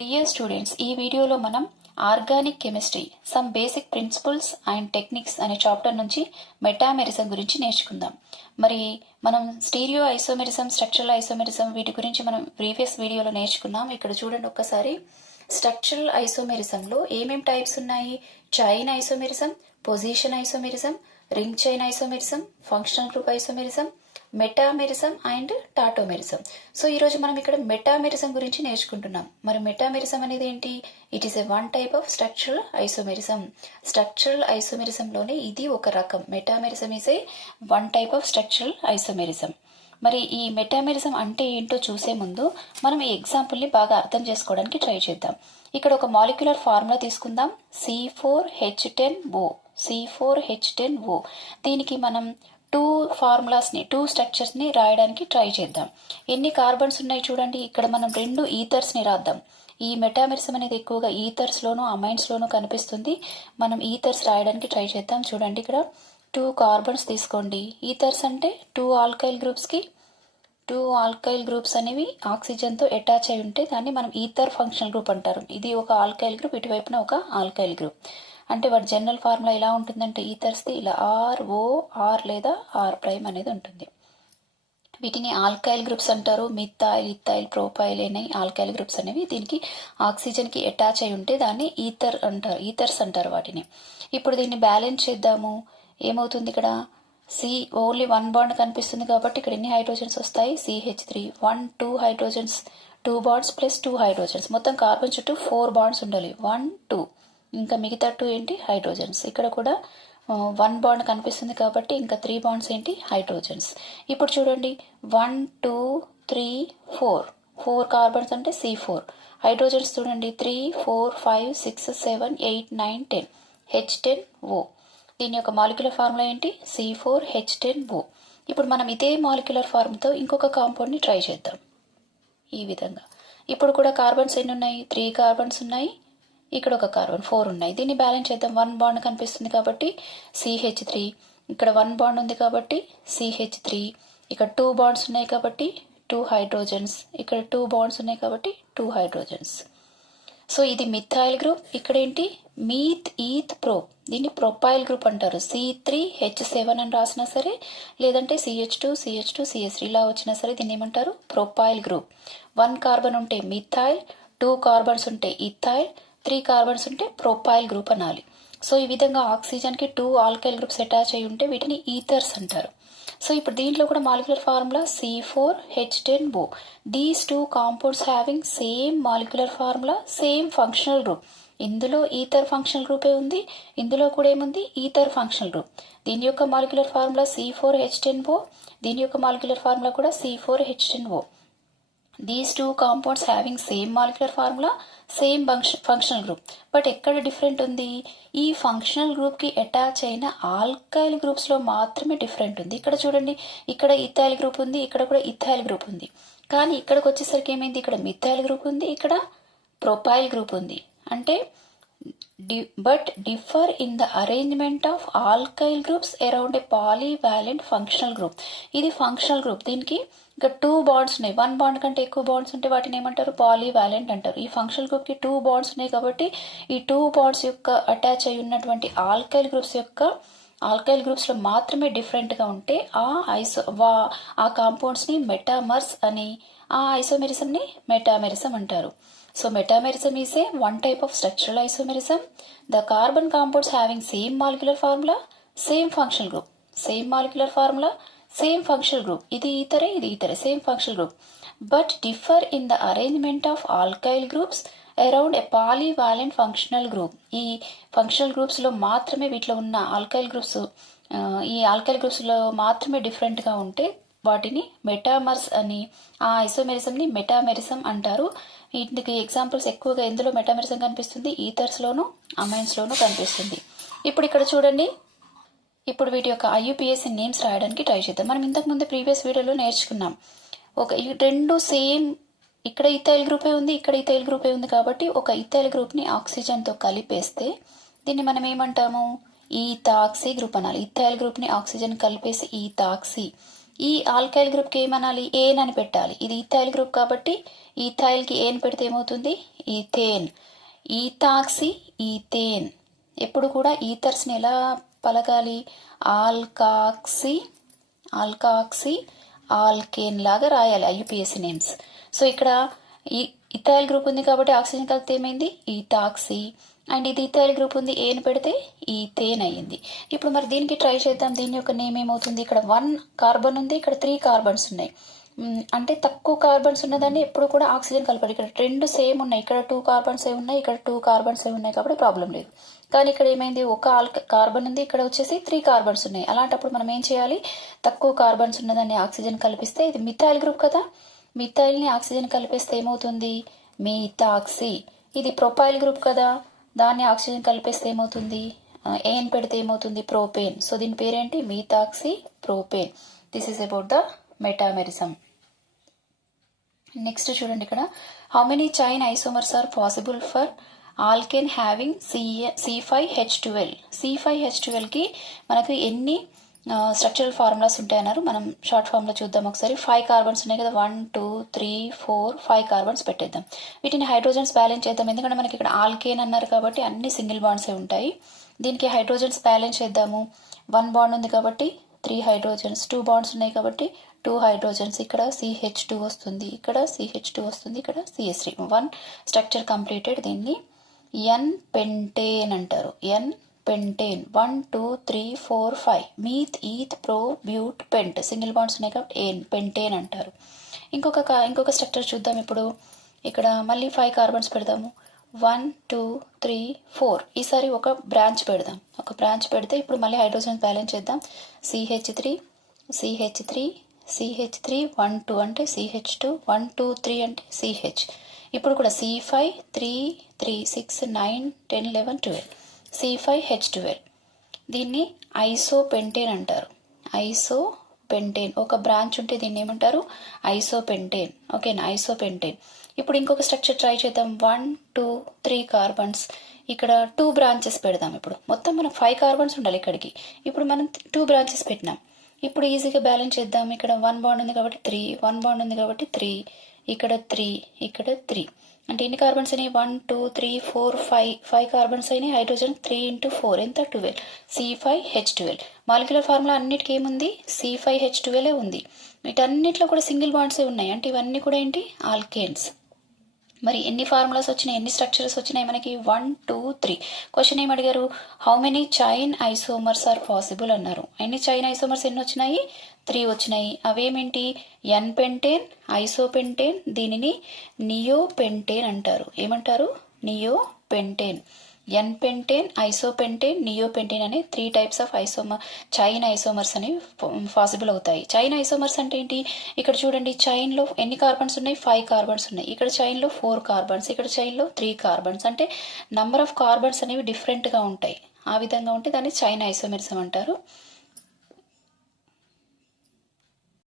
Dear students, ఈ వీడియోలో మనం organic chemistry some basic principles and techniques అనే చాప్టర్ నుంచి మెటామెరిజం గురించి నేర్చుకుందాం. మరి మనం స్టీరియో ఐసోమెరిజం, స్ట్రక్చరల్ ఐసోమెరిజం వీటి గురించి మనం ప్రీవియస్ వీడియోలో నేర్చుకున్నాం. ఇక్కడ చూడండి ఒక్కసారి. స్ట్రక్చరల్ ఐసోమెరిజంలో ఏమేం టైప్స్ ఉన్నాయి? Chain isomerism, position isomerism, ring chain isomerism, functional group isomerism, metamerism and tautomerism. So ఈరోజు మనం ఇక్కడ మెటామెరిజం గురించి నేర్చుకుంటున్నాం. మరి మెటామెరిజం అనేది ఏంటి? It is a one type of structural isomerism. Structural ఐసోమెరిజంలోనే ఇది ఒక రకం. Metamerism is a one type of structural isomerism. మరి ఈ మెటామెరిజం అంటే ఏంటో చూసే ముందు మనం ఈ ఎగ్జాంపుల్ని బాగా అర్థం చేసుకోవడానికి ట్రై చేద్దాం. ఇక్కడ ఒక మాలిక్యులర్ ఫార్ములా తీసుకుందాం, C4H10O. C4H10O. దీనికి మనం టూ స్ట్రక్చర్స్ని రాయడానికి ట్రై చేద్దాం. ఎన్ని కార్బన్స్ ఉన్నాయి చూడండి. ఇక్కడ మనం 2 ఈథర్స్ని రాద్దాం. ఈ మెటామెరిజం అనేది ఎక్కువగా ఈథర్స్లోనూ అమైన్స్లోనూ కనిపిస్తుంది. మనం ఈథర్స్ రాయడానికి ట్రై చేద్దాం. చూడండి, ఇక్కడ 2 కార్బన్స్ తీసుకోండి. ఈథర్స్ అంటే 2 ఆల్కైల్ గ్రూప్స్కి 2 ఆల్కైల్ గ్రూప్స్ అనేవి ఆక్సిజన్తో అటాచ్ అయి ఉంటే దాన్ని మనం ఈథర్ ఫంక్షనల్ గ్రూప్ అంటారు. ఇది ఒక ఆల్కైల్ గ్రూప్, ఇటువైపున ఒక ఆల్కైల్ గ్రూప్. అంటే వాటి జనరల్ ఫార్ములా ఎలా ఉంటుందంటే ఈథర్స్ది ఇలా ROR లేదా R' అనేది ఉంటుంది. వీటిని ఆల్కైల్ గ్రూప్స్ అంటారు. మిథైల్, ఇథైల్, ప్రోపైల్ అనే ఆల్కైల్ గ్రూప్స్ అనేవి దీనికి ఆక్సిజన్కి అటాచ్ అయి ఉంటే దాన్ని ఈథర్స్ అంటారు వాటిని. ఇప్పుడు దీన్ని బ్యాలెన్స్ చేద్దాము. ఏమవుతుంది? ఇక్కడ ఓన్లీ 1 బాండ్ కనిపిస్తుంది కాబట్టి ఇక్కడ ఎన్ని హైడ్రోజన్స్ వస్తాయి? CH3. 1 2 hydrogens, 2 bonds plus 2 hydrogens. మొత్తం కార్బన్ చుట్టూ 4 బాండ్స్ ఉండాలి. 1 2, ఇంకా మిగతా 2 ఏంటి? హైడ్రోజన్స్. ఇక్కడ కూడా 1 బాండ్ కనిపిస్తుంది కాబట్టి ఇంకా 3 బాండ్స్ ఏంటి? హైడ్రోజన్స్. ఇప్పుడు చూడండి, 1 2 3 4 కార్బన్స్ అంటే C4. హైడ్రోజన్స్ చూడండి, 3 4 5 6 7 8 9 10 H10O. దీని యొక్క మాలిక్యులర్ ఫార్ములా ఏంటి? C4H10O. ఇప్పుడు మనం ఇదే మాలిక్యులర్ ఫార్ముతో ఇంకొక కాంపౌండ్ని ట్రై చేద్దాం. ఈ విధంగా ఇప్పుడు కూడా కార్బన్స్ ఎన్ని ఉన్నాయి? 3 కార్బన్స్ ఉన్నాయి. ఇక్కడ ఒక కార్బన్ 4 ఉన్నాయి. దీన్ని బ్యాలెన్స్ చేద్దాం. 1 బాండ్ కనిపిస్తుంది కాబట్టి CH3, ఇక్కడ 1 బాండ్ ఉంది కాబట్టి CH3, ఇక్కడ 2 బాండ్స్ ఉన్నాయి కాబట్టి 2 హైడ్రోజన్స్, ఇక్కడ 2 బాండ్స్ ఉన్నాయి కాబట్టి 2 హైడ్రోజన్స్. సో ఇది మిథైల్ గ్రూప్. ఇక్కడ ఏంటి? ఈథ్ ప్రో. దీన్ని ప్రొపైల్ గ్రూప్ అంటారు. C3H7 అని రాసినా సరే, లేదంటే CH2 CH3 ఇలా వచ్చినా సరే దీన్ని ఏమంటారు? Propyl group. 1 కార్బన్ ఉంటే మిథైల్, 2 కార్బన్స్ ఉంటే ఇథైల్, 3 కార్బన్స్ ఉంటే ప్రొపైల్ గ్రూప్ అనాలి. సో ఈ విధంగా ఆక్సిజన్కి 2 ఆల్కైల్ గ్రూప్స్ అటాచ్ అయి ఉంటే వీటిని ఈథర్స్ అంటారు. సో ఇప్పుడు దీంట్లో కూడా molecular formula C4H10O. These 2 compounds having same molecular formula, same functional group. ఇందులో ఈథర్ ఫంక్షనల్ గ్రూపే ఉంది, ఇందులో కూడా ఏముంది? Ether functional group. దీని యొక్క మాలిక్యులర్ ఫార్ములా C4H10O, దీని యొక్క మాలిక్యులర్ ఫార్ములా కూడా C4H10O. These 2 compounds having same molecular formula, same functional group. But ఎక్కడ డిఫరెంట్ ఉంది? ఈ ఫంక్షనల్ గ్రూప్కి అటాచ్ అయిన ఆల్కైల్ గ్రూప్స్లో మాత్రమే డిఫరెంట్ ఉంది. ఇక్కడ చూడండి, ఇక్కడ ఇథైల్ గ్రూప్ ఉంది, ఇక్కడ కూడా ఇథైల్ గ్రూప్ ఉంది. కానీ ఇక్కడికి వచ్చేసరికి ఏమైంది? ఇక్కడ మిథైల్ గ్రూప్ ఉంది, ఇక్కడ ప్రొపైల్ గ్రూప్ ఉంది. అంటే but differ in the arrangement of alkyl groups around a polyvalent functional group. ఇది ఫంక్షనల్ గ్రూప్. దీనికి ఇంకా 2 బాండ్స్ ఉన్నాయి. 1 బాండ్ కంటే ఎక్కువ బాండ్స్ ఉంటే వాటిని ఏమంటారు? పాలీవాలెంట్ అంటారు. ఈ ఫంక్షనల్ గ్రూప్కి 2 బాండ్స్ ఉన్నాయి కాబట్టి ఈ 2 బాండ్స్ యొక్క అటాచ్ అయి ఉన్నటువంటి ఆల్కైల్ గ్రూప్స్లో మాత్రమే డిఫరెంట్గా ఉంటే ఆ కాంపౌండ్స్ని మెటామర్స్ అని, ఆ ఐసోమెరిజంని మెటామెరిజం అంటారు. So metamerism is a one type of structural isomerism. The carbon compounds having same molecular formula, same functional group. Same molecular formula, same functional group. ఇది ఈథరే, same functional group. But differ in the arrangement of alkyl groups around a polyvalent functional group. ఈ functional గ్రూప్స్లో మాత్రమే వీటిలో ఉన్న alkyl గ్రూప్స్లో మాత్రమే డిఫరెంట్గా ఉంటే వాటిని మెటామర్స్ అని, ఆ ఐసోమెరిజంని మెటామెరిజం అంటారు. వీటికి ఎగ్జాంపుల్స్ ఎక్కువగా ఎందులో మెటామెరిజం కనిపిస్తుంది? ఈథర్స్లోను అమైన్స్లోనూ కనిపిస్తుంది. ఇప్పుడు ఇక్కడ చూడండి, ఇప్పుడు వీటి యొక్క IUPAC నేమ్స్ రాయడానికి ట్రై చేద్దాం. మనం ఇంతకుముందు ప్రీవియస్ వీడియోలో నేర్చుకున్నాం. ఈ 2 సేమ్, ఇక్కడ ఇథైల్ గ్రూపే ఉంది, ఇక్కడ ఇథైల్ గ్రూపే ఉంది కాబట్టి ఒక ఇథైల్ గ్రూప్ని ఆక్సిజన్తో కలిపేస్తే దీన్ని మనం ఏమంటాము? ఈథాక్సీ గ్రూప్ అనాలి. ఇథైల్ గ్రూప్ని ఆక్సిజన్ కలిపేసి ఈథాక్సీ. ఈ ఆల్కైల్ గ్రూప్కి ఏమనాలి, ఏన్ అని పెట్టాలి. ఇది ఈథైల్ గ్రూప్ కాబట్టి ఈథైల్కి ఏన్ పెడితే ఏమవుతుంది, ఈథేన్. ఈథాక్సి ఈథేన్. ఎప్పుడు కూడా ఈథర్స్ని ఎలా పలకాలి, ఆల్కాక్సి ఆల్కాక్సి ఆల్కేన్ లాగా రాయాలి ఐయుపిఎస్సి నేమ్స్. సో ఇక్కడ ఈ ఇథైల్ గ్రూప్ ఉంది కాబట్టి ఆక్సిజన్ కలిపితే ఏమైంది, ఈథాక్సి. అండ్ ఇది ఇథైల్ గ్రూప్ ఉంది, ఏన్ పెడితే ఈథేన్ అయ్యింది. ఇప్పుడు మరి దీనికి ట్రై చేద్దాం. దీని యొక్క నేమ్ ఏమవుతుంది, ఇక్కడ 1 కార్బన్ ఉంది, ఇక్కడ 3 కార్బన్స్ ఉన్నాయి. అంటే తక్కువ కార్బన్స్ ఉన్నదాన్ని ఎప్పుడు కూడా ఆక్సిజన్ కలపాలి. ఇక్కడ 2 సేమ్ ఉన్నాయి, ఇక్కడ 2 కార్బన్స్ ఉన్నాయి, ఇక్కడ 2 కార్బన్స్ ఉన్నాయి కాబట్టి ప్రాబ్లం లేదు. కానీ ఇక్కడ ఏమైంది, ఒక కార్బన్ ఉంది, ఇక్కడ వచ్చేసి 3 కార్బన్స్ ఉన్నాయి. అలాంటప్పుడు మనం ఏం చేయాలి, తక్కువ కార్బన్స్ ఉన్నదాన్ని ఆక్సిజన్ కలిపిస్తే, ఇది మిథైల్ గ్రూప్ కదా, మిథైల్ని ఆక్సిజన్ కలిపేస్తే ఏమవుతుంది, మీథాక్సి. ఇది ప్రొపైల్ గ్రూప్ కదా, దాన్ని ఆక్సిజన్ కలిపేస్తే ఏమవుతుంది, ఏన్ పెడితే ఏమవుతుంది, ప్రోపేన్. సో దీని పేరేంటి, methoxy propane. This is about the metamerism. Next చూడండి, ఇక్కడ how many chain isomers are possible for alkane having C5H12. C5H12కి మనకు ఎన్ని స్ట్రక్చరల్ ఫార్ములాస్ ఉంటాయన్నారు. మనం షార్ట్ ఫామ్లో చూద్దాం ఒకసారి. 5 కార్బన్స్ ఉన్నాయి కదా, 1 2 3 4 5 కార్బన్స్ పెట్టేద్దాం. వీటిని హైడ్రోజన్స్ బ్యాలెన్స్ చేద్దాం. ఎందుకంటే మనకి ఇక్కడ ఆల్కేన్ అన్నారు కాబట్టి అన్ని సింగిల్ బాండ్సే ఉంటాయి. దీనికి హైడ్రోజన్స్ బ్యాలెన్స్ చేద్దాము. 1 బాండ్ ఉంది కాబట్టి 3 హైడ్రోజన్స్, 2 బాండ్స్ ఉన్నాయి కాబట్టి 2 హైడ్రోజన్స్. ఇక్కడ CH2 వస్తుంది, ఇక్కడ CH2 వస్తుంది, ఇక్కడ CH3. 1 structure completed. దీన్ని ఎన్ పెంటేన్ అంటారు. ఎన్ పెంటేన్. 1 2 3 4 5 మీత్ ఈత్ ప్రో బ్యూట్ పెంట్ సింగిల్ బాండ్స్ ఉన్నాయి కాబట్టి ఏన్ పెంటేన్ అంటారు. ఇంకొక స్ట్రక్చర్ చూద్దాం. ఇప్పుడు ఇక్కడ మళ్ళీ 5 కార్బన్స్ పెడదాము. 1 2 3 4. ఈసారి ఒక బ్రాంచ్ పెడదాం. ఒక బ్రాంచ్ పెడితే ఇప్పుడు మళ్ళీ హైడ్రోజన్ బ్యాలెన్స్ చేద్దాం. CH3 CH3 CH3 1 2 అంటే CH2, 1 2 3 అంటే CH. ఇప్పుడు కూడా C5 3 3 6 9 10 11 12 C5H12. దీన్ని ఐసోపెంటేన్ అంటారు. ఐసోపెంటేన్. ఒక బ్రాంచ్ ఉంటే దీన్ని ఏమంటారు, ఐసోపెంటేన్. ఓకేనా, ఐసోపెంటేన్. ఇప్పుడు ఇంకొక స్ట్రక్చర్ ట్రై చేద్దాం. 1 2 3 కార్బన్స్. ఇక్కడ 2 బ్రాంచెస్ పెడదాం. ఇప్పుడు మొత్తం మనం 5 కార్బన్స్ ఉండాలి ఇక్కడికి. ఇప్పుడు మనం 2 బ్రాంచెస్ పెట్టినాం. ఇప్పుడు ఈజీగా బ్యాలెన్స్ చేద్దాం. ఇక్కడ 1 బాండ్ ఉంది కాబట్టి 3, 1 బాండ్ ఉంది కాబట్టి 3, ఇక్కడ 3, ఇక్కడ 3. అంటే ఎన్ని కార్బన్స్ అయినాయి, 1 2 3 4 5 కార్బన్స్ అయినాయి. హైడ్రోజన్ 3 × 4 ఎంత, 12. C5H12. మాలిక్యులర్ ఫార్ములా అన్నిటికీ ఏముంది, C5H12 ఉంది. వీటన్నిటిలో కూడా సింగిల్ బాండ్సే ఉన్నాయి. అంటే ఇవన్నీ కూడా ఏంటి, ఆల్కేన్స్. మరి ఎన్ని ఫార్ములాస్ వచ్చినాయి, ఎన్ని స్ట్రక్చర్స్ వచ్చినాయి మనకి, 1 2 3. క్వశ్చన్ ఏం అడిగారు, how many chain isomers are possible అన్నారు. ఎన్ని చైన్ ఐసోమర్స్ ఎన్ని వచ్చినాయి, 3 వచ్చినాయి. అవేమేంటి, ఎన్ పెంటేన్, ఐసోపెంటేన్. దీనిని నియోపెంటేన్ అంటారు. ఏమంటారు, నియోపెంటేన్. ఎన్ పెంటేన్, ఐసోపెంటేన్, నియోపెంటేన్ అనే 3 టైప్స్ ఆఫ్ చైన్ ఐసోమర్స్ అనేవి పాసిబుల్ అవుతాయి. చైన్ ఐసోమర్స్ అంటే ఏంటి, ఇక్కడ చూడండి, చైన్లో ఎన్ని కార్బన్స్ ఉన్నాయి, 5 కార్బన్స్ ఉన్నాయి. ఇక్కడ చైన్లో 4 కార్బన్స్, ఇక్కడ చైన్లో 3 కార్బన్స్. అంటే నంబర్ ఆఫ్ కార్బన్స్ అనేవి డిఫరెంట్గా ఉంటాయి. ఆ విధంగా ఉంటే దాన్ని చైన్ ఐసోమెరిజం అంటారు.